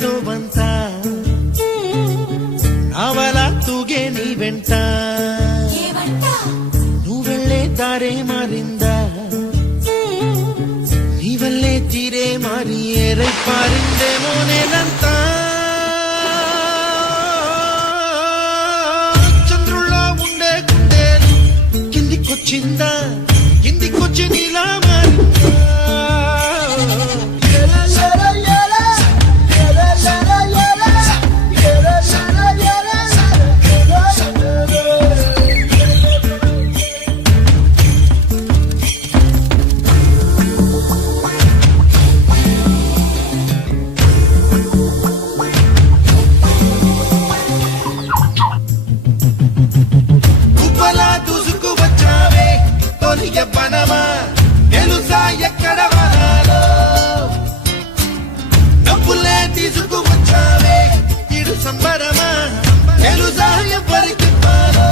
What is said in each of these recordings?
ತೋವಂತ ನಾವಲ ತೂಗೆ ನೀ వెంట నువ్వెళ్ళే దారే మారింద నీవల్లే తీరే మారి ఏరై పారిందేమో నేనంతా చంద్రుల్లో ఉండే గుండెలు కిందికొచ్చిందా కిందికొచ్చి నీలా మారిందా పనమా తెలుసా ఎక్కడ వనాలో డబ్బులే తీసుకువచ్చావే ఇడు సంబరమా తెలుసా ఎవరికి పాలో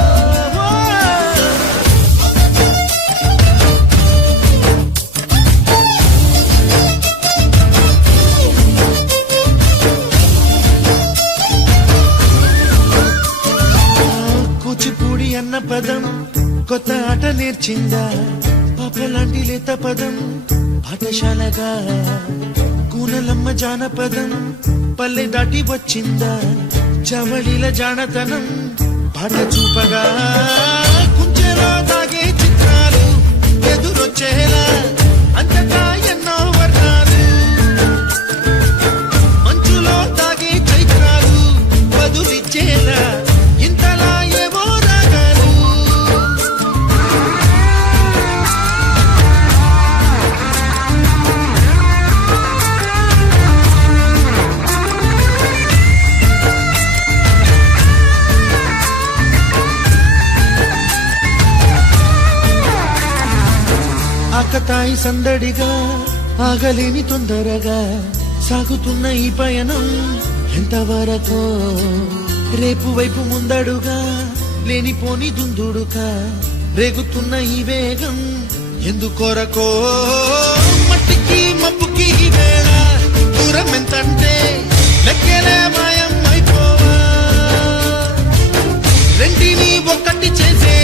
కూచిపూడి అన్న పదం కొత్త ఆట నేర్చిందా పాపలాంటి లేత పదం పాఠశాలగా కూనలమ్మ జానపదం పల్లె దాటి వచ్చిందా చవళిల జానతనం పాట చూపగా కుంచెలో దాగే చిత్రాలు ఎదురొచ్చేలా అంతటా ఎన్నో వర్ణాలు మంచులో దాగే చైత్రాలు వదులిచ్చేలా ఇంతలా ఆకతాయి సందడిగా ఆగలేని తొందరగా సాగుతున్న ఈ పయనం ఎంతవరకో రేపు వైపు ముందడుగా లేనిపోని దుందుడుగా రేగుతున్న ఈ వేగం ఎందుకొరకో మట్టికి మబ్బుకి వేళ దూరం ఎంతంటే లెక్కలే మాయం అయిపోవా రెండిని ఒక్కటి చేసే